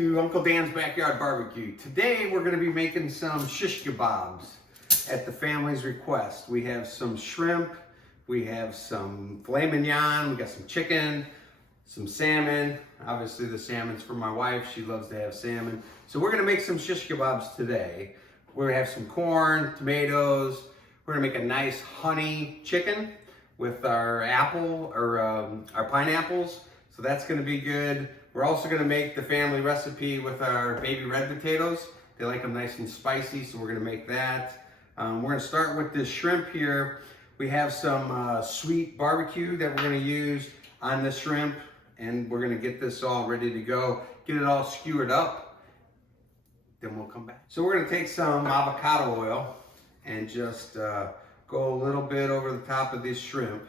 to Uncle Dan's Backyard Barbecue. Today we're going to be making some shish kebabs at the family's request. We have some shrimp, we have some filet mignon, we got some chicken, some salmon. Obviously the salmon's for my wife, she loves to have salmon. So we're going to make some shish kebabs today. We're going to have some corn, tomatoes. We're going to make a nice honey chicken with our apple or our pineapples. So that's going to be good. We're also going to make the family recipe with our baby red potatoes. They like them nice and spicy, so we're going to make that. We're going to start with this shrimp here. We have some sweet barbecue that we're going to use on the shrimp, and we're going to get this all ready to go. Get it all skewered up, then we'll come back. So we're going to take some avocado oil and just go a little bit over the top of this shrimp.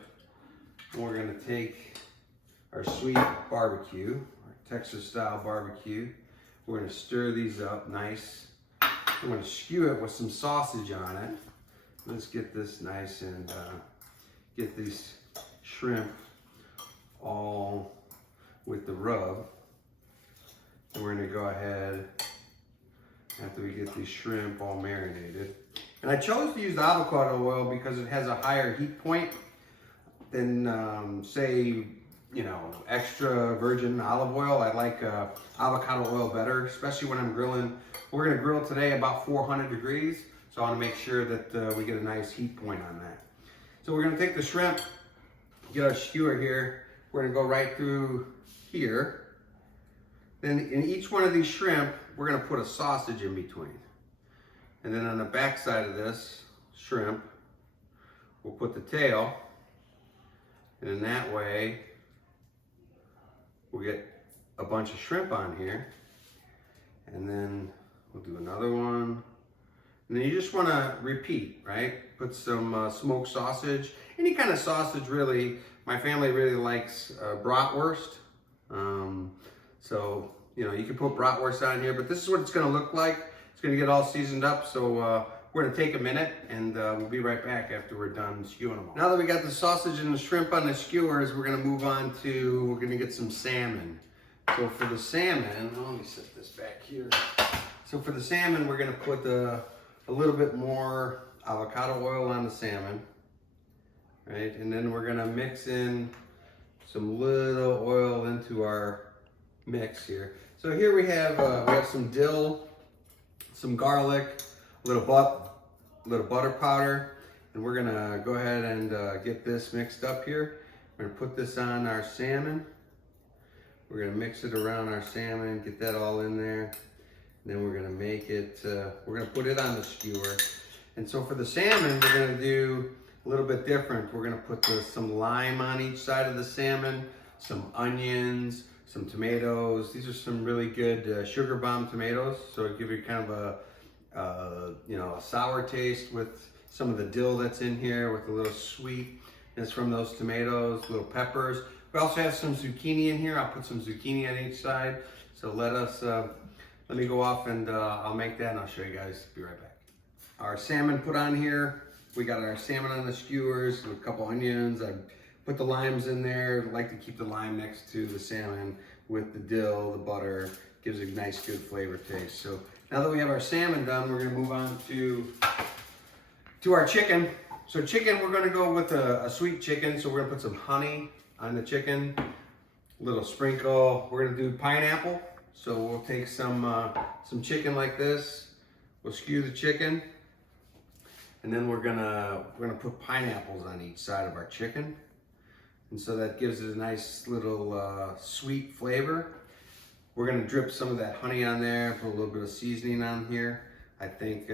And we're going to take our sweet barbecue, our Texas style barbecue. We're going to stir these up nice. I'm going to skew it with some sausage on it. Let's get this nice and get these shrimp all with the rub. And we're going to go ahead after we get these shrimp all marinated. And I chose to use the avocado oil because it has a higher heat point than say, you know, extra virgin olive oil. I like avocado oil better, especially when I'm grilling. We're gonna grill today about 400 degrees, so I wanna make sure that we get a nice heat point on that. So we're gonna take the shrimp, get our skewer here. We're gonna go right through here. Then in each one of these shrimp, we're gonna put a sausage in between. And then on the back side of this shrimp, we'll put the tail. And in that way, we'll get a bunch of shrimp on here. And then we'll do another one. And then you just wanna repeat, right? Put some smoked sausage, any kind of sausage really. My family really likes bratwurst. So, you know, you can put bratwurst on here, but this is what it's gonna look like. It's gonna get all seasoned up, so we're gonna take a minute and we'll be right back after we're done skewing them all. Now that we got the sausage and the shrimp on the skewers, we're gonna move on to, we're gonna get some salmon. So for the salmon, let me set this back here. So for the salmon, we're gonna put a little bit more avocado oil on the salmon, right? And then we're gonna mix in some little oil into our mix here. So here we have some dill, some garlic, a little butter powder, and we're gonna go ahead and get this mixed up here. We're gonna put this on our salmon. We're gonna mix it around our salmon, get that all in there. And then we're gonna make it, we're gonna put it on the skewer. And so for the salmon, we're gonna do a little bit different. We're gonna put some lime on each side of the salmon, some onions, some tomatoes. These are some really good sugar bomb tomatoes. So it'll give you kind of you know, a sour taste with some of the dill that's in here with a little sweetness from those tomatoes, little peppers. We also have some zucchini in here. I'll put some zucchini on each side. So let me go off and I'll make that and I'll show you guys. Be right back. Our salmon put on here. We got our salmon on the skewers with a couple onions. I put the limes in there. I like to keep the lime next to the salmon with the dill, the butter. Gives a nice, good flavor taste. So now that we have our salmon done, we're gonna move on to our chicken. So chicken, we're gonna go with a sweet chicken. So we're gonna put some honey on the chicken, a little sprinkle. We're gonna do pineapple. So we'll take some chicken like this. We'll skew the chicken. And then we're gonna put pineapples on each side of our chicken. And so that gives it a nice little sweet flavor. We're gonna drip some of that honey on there, put a little bit of seasoning on here. I think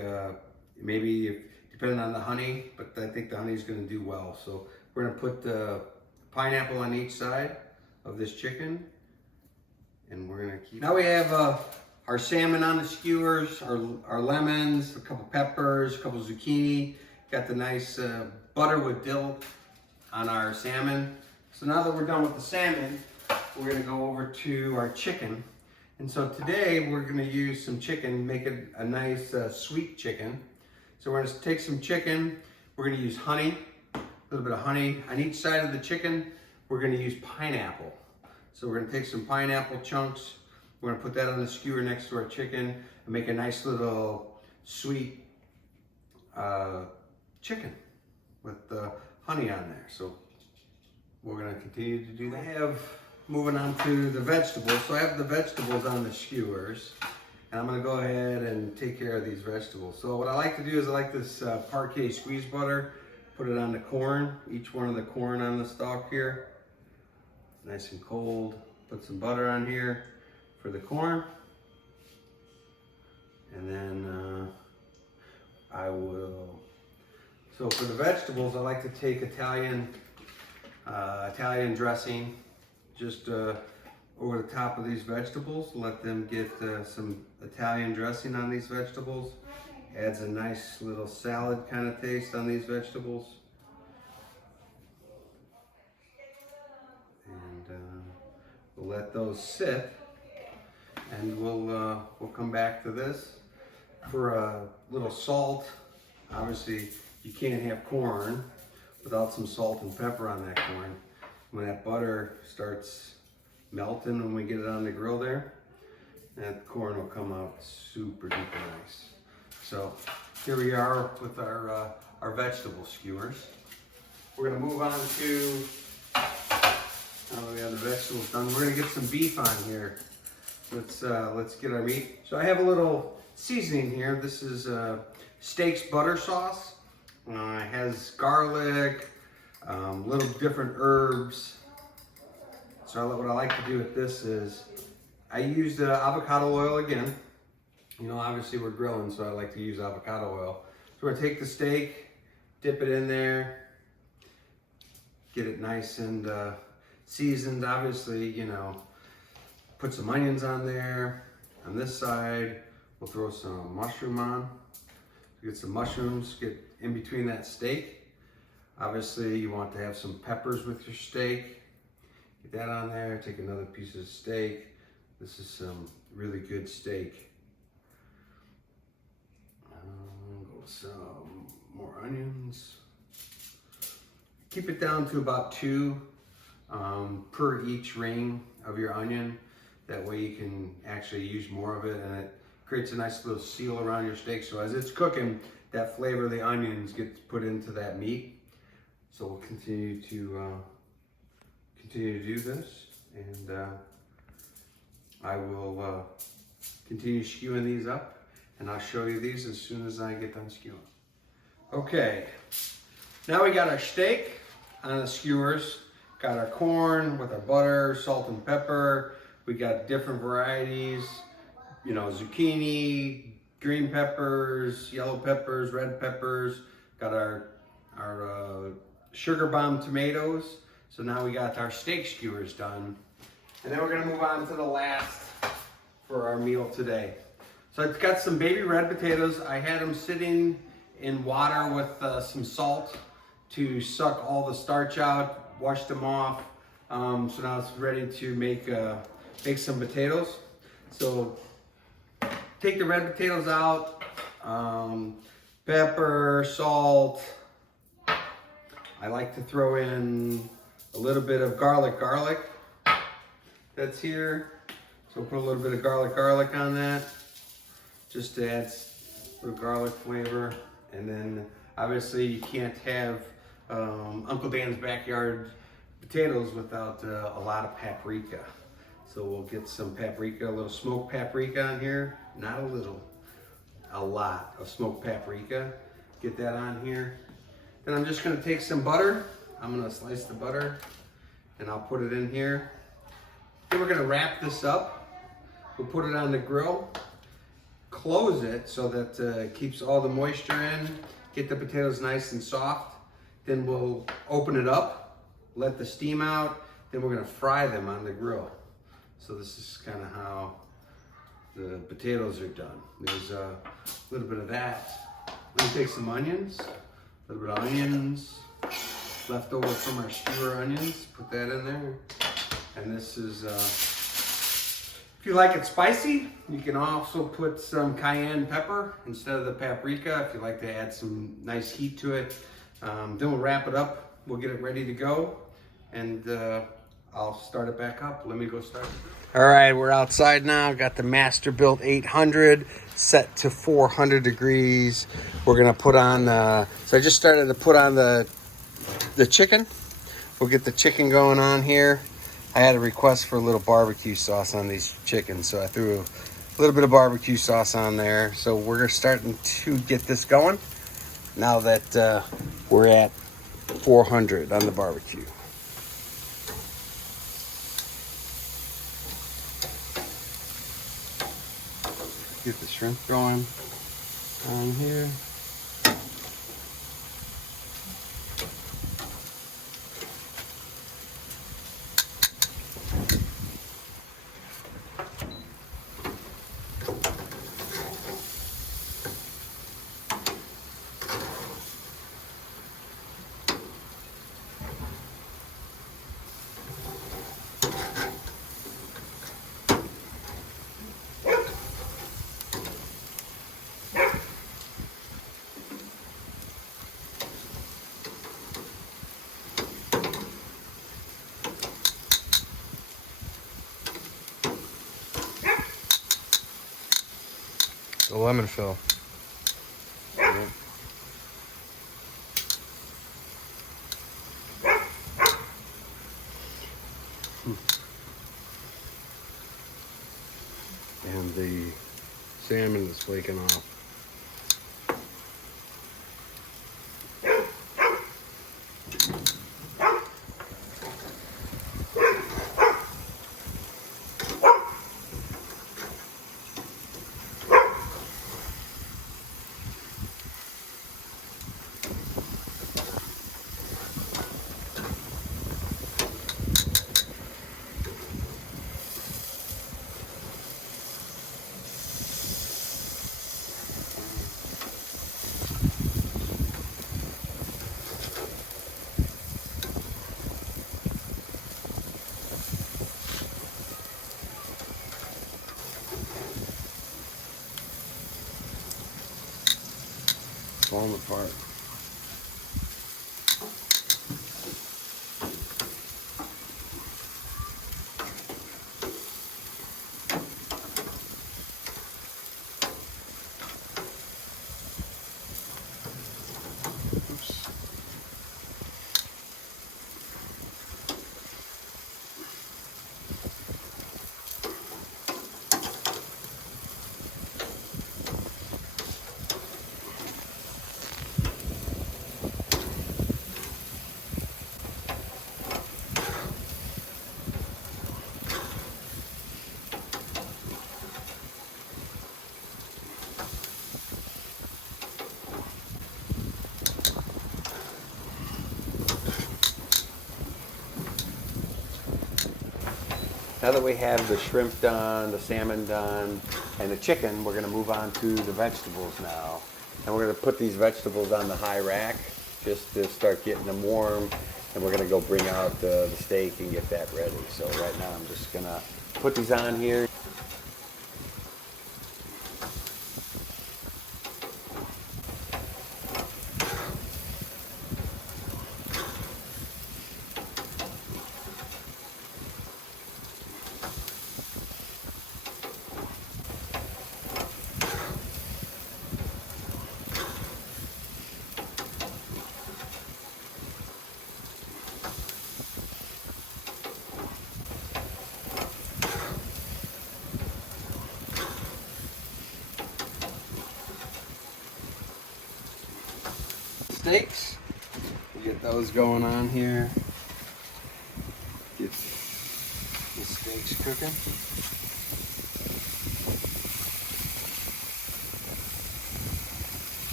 maybe depending on the honey, but I think the honey is gonna do well. So we're gonna put the pineapple on each side of this chicken. And we're gonna keep. Now we have our salmon on the skewers, our lemons, a couple peppers, a couple zucchini. Got the nice butter with dill on our salmon. So now that we're done with the salmon, we're gonna go over to our chicken. And so today we're gonna use some chicken, make it a nice sweet chicken. So we're gonna take some chicken, we're gonna use honey, a little bit of honey. On each side of the chicken, we're gonna use pineapple. So we're gonna take some pineapple chunks We're gonna put that on the skewer next to our chicken and make a nice little sweet chicken with honey on there. So we're gonna continue to do that. Moving on to the vegetables. So I have the vegetables on the skewers, and I'm gonna go ahead and take care of these vegetables. So what I like to do is I like this parquet squeeze butter, put it on the corn, each one of the corn on the stalk here. Nice and cold. Put some butter on here for the corn. And then so for the vegetables, I like to take Italian dressing just over the top of these vegetables. Let them get some Italian dressing on these vegetables. Adds a nice little salad kind of taste on these vegetables. And we'll let those sit, and we'll come back to this. For a little salt, obviously you can't have corn without some salt and pepper on that corn. When that butter starts melting, when we get it on the grill there, that corn will come out super duper nice. So here we are with our vegetable skewers. We're gonna move on to, now that we have the vegetables done, we're gonna get some beef on here. Let's get our meat. So I have a little seasoning here. This is Steaks butter sauce. It has garlic, little different herbs. So what I like to do with this is I use the avocado oil again. You know, obviously we're grilling, so I like to use avocado oil. So we're gonna take the steak, dip it in there, get it nice and seasoned. Obviously, you know, put some onions on there. On this side, we'll throw some mushroom on. Get some mushrooms, get in between that steak. Obviously, you want to have some peppers with your steak. Get that on there. Take another piece of steak. This is some really good steak. Go with some more onions. Keep it down to about 2 per each ring of your onion. That way you can actually use more of it, and it creates a nice little seal around your steak. So as it's cooking, that flavor of the onions gets put into that meat. So we'll continue to do this, and I will continue skewing these up, and I'll show you these as soon as I get done skewing. Okay, now we got our steak on the skewers, got our corn with our butter, salt and pepper. We got different varieties, you know, zucchini, green peppers, yellow peppers, red peppers. Got our sugar bomb tomatoes. So now we got our steak skewers done. And then we're gonna move on to the last for our meal today. So I've got some baby red potatoes. I had them sitting in water with some salt to suck all the starch out, washed them off. So now it's ready to make some potatoes. So take the red potatoes out, pepper, salt. I like to throw in a little bit of garlic that's here. So put a little bit of garlic on that, just to add a little garlic flavor. And then obviously you can't have Uncle Dan's backyard potatoes without a lot of paprika. So we'll get some paprika, a little smoked paprika on here. Not a little, a lot of smoked paprika. Get that on here. Then I'm just gonna take some butter. I'm gonna slice the butter and I'll put it in here. Then we're gonna wrap this up. We'll put it on the grill, close it so that it keeps all the moisture in, get the potatoes nice and soft. Then we'll open it up, let the steam out, then we're gonna fry them on the grill. So this is kind of how the potatoes are done. There's a little bit of that. We're gonna take some onions, a little bit of onions, left over from our skewer onions, put that in there. And this is, if you like it spicy, you can also put some cayenne pepper instead of the paprika if you like to add some nice heat to it. Then we'll wrap it up. We'll get it ready to go. And I'll start it back up. Let me go start it. All right, we're outside now. Got the Masterbuilt 800 set to 400 degrees. We're gonna put on, so I just started to put on the chicken. We'll get the chicken going on here. I had a request for a little barbecue sauce on these chickens, so I threw a little bit of barbecue sauce on there. So we're starting to get this going now that we're at 400 on the barbecue. Get the shrimp going on here. The lemon fill. Right. And the salmon is flaking off. Falling apart. Oops. Now that we have the shrimp done, the salmon done, and the chicken, we're gonna move on to the vegetables now. And we're gonna put these vegetables on the high rack just to start getting them warm. And we're gonna go bring out the steak and get that ready. So right now I'm just gonna put these on here. Steaks, we'll get those going on here. Get the steaks cooking.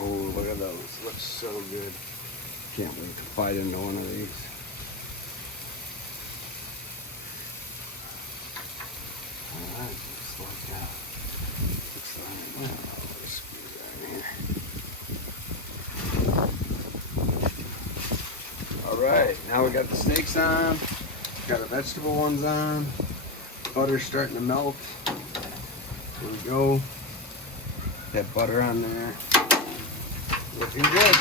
Oh, look at those. Looks so good. Can't wait to bite into one of these. Alright, just like that. Looks like, well, let's squeeze that in here. Alright, now we got the steaks on. Got the vegetable ones on. Butter's starting to melt. There we go. That butter on there. Looking good.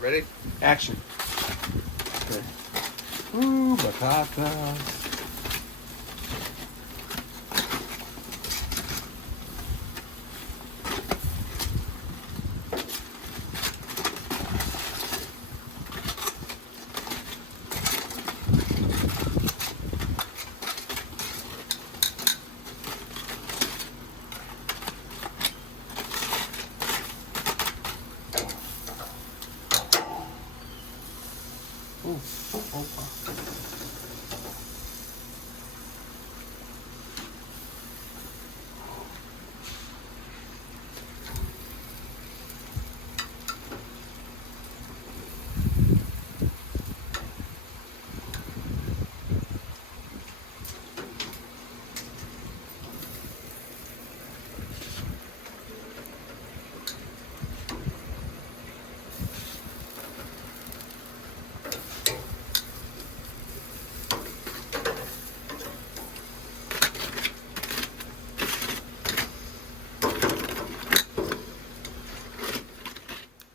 Ready? Action. Okay. Ooh, batatas.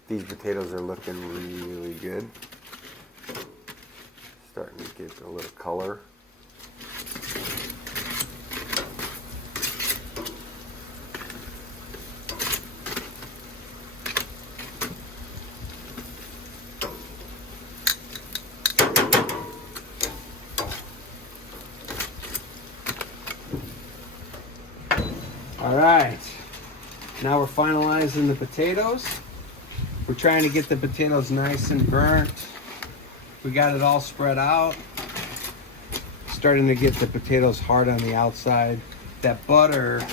These potatoes are looking really good. Starting to get a little color. All right, now we're finalizing the potatoes. We're trying to get the potatoes nice and burnt. We got it all spread out. Starting to get the potatoes hard on the outside. That butter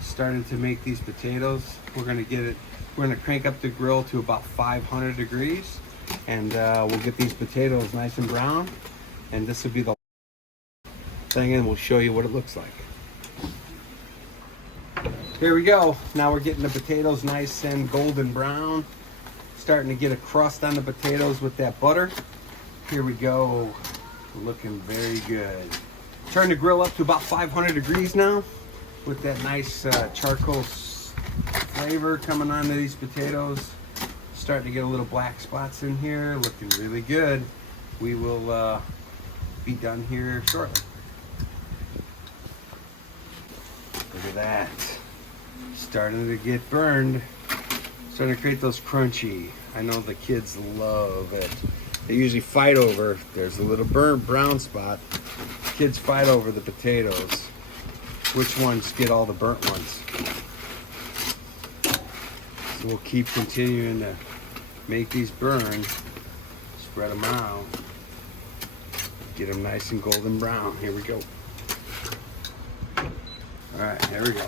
started to make these potatoes. We're gonna crank up the grill to about 500 degrees, and we'll get these potatoes nice and brown. And this will be the thing, and we'll show you what it looks like. Here we go. Now we're getting the potatoes nice and golden brown. Starting to get a crust on the potatoes with that butter. Here we go. Looking very good. Turn the grill up to about 500 degrees now with that nice charcoal flavor coming onto these potatoes. Starting to get a little black spots in here. Looking really good. We will be done here shortly. Look at that. Starting to get burned. Starting to create those crunchy. I know the kids love it. They usually fight over, there's a little brown spot. Kids fight over the potatoes. Which ones get all the burnt ones. So we'll keep continuing to make these burn. Spread them out. Get them nice and golden brown. Here we go. All right, there we go.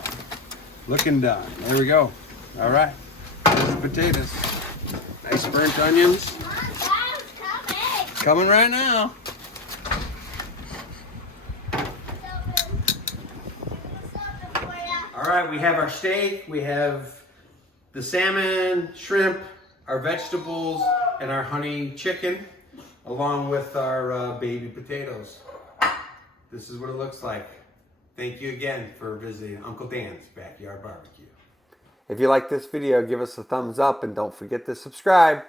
Looking done. There we go. All right. There's the potatoes. Nice burnt onions. Coming right now. All right, we have our steak. We have the salmon, shrimp, our vegetables, and our honey chicken, along with our baby potatoes. This is what it looks like. Thank you again for visiting Uncle Dan's Backyard Barbecue. If you like this video, give us a thumbs up and don't forget to subscribe.